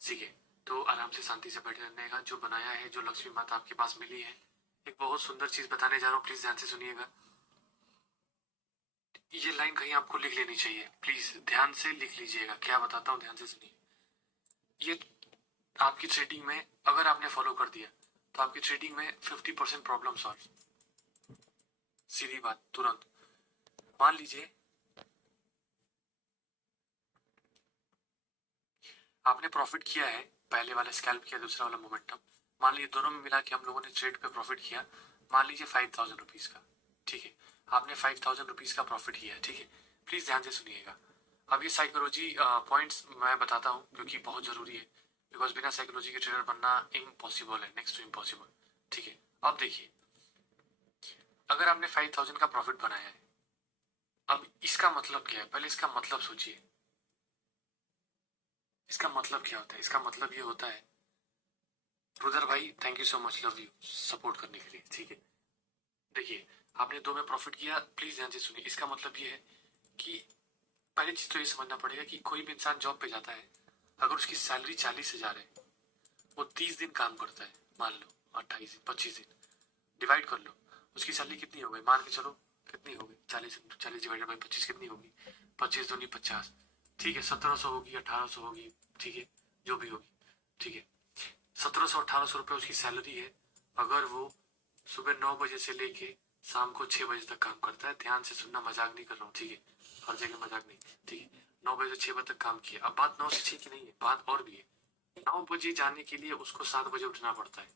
ठीक है, तो आराम से शांति से बैठे रहने का। जो बनाया है, जो लक्ष्मी माता आपके पास मिली है, एक बहुत सुंदर चीज बताने जा रहा हूँ, प्लीज ध्यान से सुनिएगा। ये लाइन कहीं आपको लिख लेनी चाहिए, प्लीज ध्यान से लिख लीजिएगा। क्या बताता हूँ, ध्यान से सुनिए। ये आपकी ट्रेडिंग में अगर आपने फॉलो कर दिया तो आपकी ट्रेडिंग में 50% प्रॉब्लम सॉल्व। सीधी बात, तुरंत। मान लीजिए आपने प्रॉफिट किया है, पहले वाला स्कैल्प किया, दूसरा वाला मोमेंटम। मान लीजिए दोनों में मिला के हम लोगों ने ट्रेड पे प्रॉफिट किया, मान लीजिए 5000 रुपीज का। ठीक है, आपने 5000 रुपीज का प्रॉफिट किया है। ठीक है, प्लीज ध्यान से सुनिएगा। अब ये साइकोलॉजी पॉइंट्स मैं बताता हूँ क्योंकि बहुत जरूरी है, बिकॉज बिना साइकोलॉजी के ट्रेडर बनना इम्पॉसिबल है, नेक्स्ट टू इम्पॉसिबल। ठीक है, अब देखिए, अगर आपने 5000 का प्रॉफिट बनाया है, अब इसका मतलब क्या है, पहले इसका मतलब सोचिए। इसका मतलब क्या होता है? इसका मतलब ये होता है, रुदर भाई thank you so much, love you support करने के लिए। ठीक है, देखिए, आपने 2 में प्रॉफिट किया, प्लीज ध्यान से सुनिए। इसका मतलब ये है कि पहली चीज तो ये समझना पड़ेगा कि कोई भी इंसान जॉब पे जाता है, अगर उसकी सैलरी 40,000 है, वो 30 दिन काम करता है, मान लो 28 दिन, 25 दिन, डिवाइड कर लो, उसकी सैलरी कितनी हो गई, मान के चलो कितनी होगी, 40 डिवाइडेड बाई 25 कितनी होगी, 25 दूनी 50। ठीक है, 1700 होगी, 1800 होगी, ठीक है, जो भी होगी। ठीक है, 1700-1800 रुपये उसकी सैलरी है। अगर वो सुबह 9 बजे से लेके शाम को 6 बजे तक काम करता है, ध्यान से सुनना, मजाक नहीं कर रहा हूँ। ठीक है, हर जगह मजाक नहीं। ठीक है, 9 बजे से 6 बजे तक काम किया। अब बात 9 से 6 की नहीं है, बात और भी है। 9 बजे जाने के लिए उसको 7 बजे उठना पड़ता है।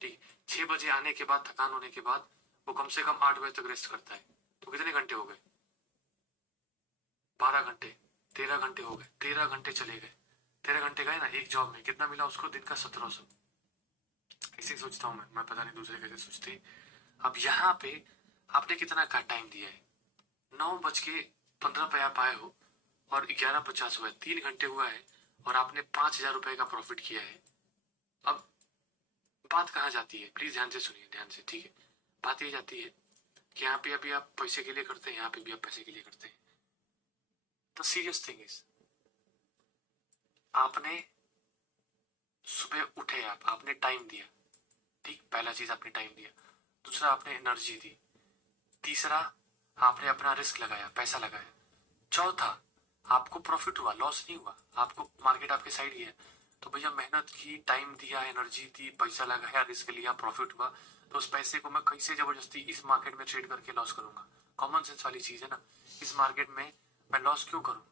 ठीक, 6 बजे आने के बाद, थकान होने के बाद, वो कम से कम 8 बजे तक रेस्ट करता है। तो कितने घंटे हो गए? 12 घंटे। 13 घंटे हो गए, 13 घंटे चले गए। 13 घंटे गए ना एक जॉब में, कितना मिला उसको? दिन का 1700। ऐसे सोचता हूँ मैं पता नहीं दूसरे कैसे सोचते। अब यहाँ पे आपने कितना का टाइम दिया है? 9:15 पे आप आए हो और 11:50 हुआ है, 3 घंटे हुआ है, और आपने 5,000 रुपए का प्रॉफिट किया है। अब बात कहाँ जाती है, प्लीज ध्यान से सुनिए, ध्यान से। ठीक है, बात ये जाती है कि यहाँ पे अभी आप पैसे के लिए करते हैं, यहाँ पे भी आप पैसे के लिए करते हैं। द सीरियस थिंग इज, आपने सुबह उठे, आपने टाइम दिया। ठीक, पहला चीज आपने टाइम दिया, दूसरा आपने एनर्जी दी, तीसरा आपने अपना रिस्क लगाया, पैसा लगाया, चौथा आपको प्रॉफिट हुआ, लॉस नहीं हुआ, आपको मार्केट आपके साइड ही है। तो भैया मेहनत की, टाइम दिया, एनर्जी दी, पैसा लगाया, रिस्क लिया, प्रॉफिट हुआ, तो उस पैसे को मैं कैसे जबरदस्ती इस मार्केट में ट्रेड करके लॉस करूंगा? कॉमन सेंस वाली चीज है ना। इस मार्केट में मैं लॉस क्यों करूं?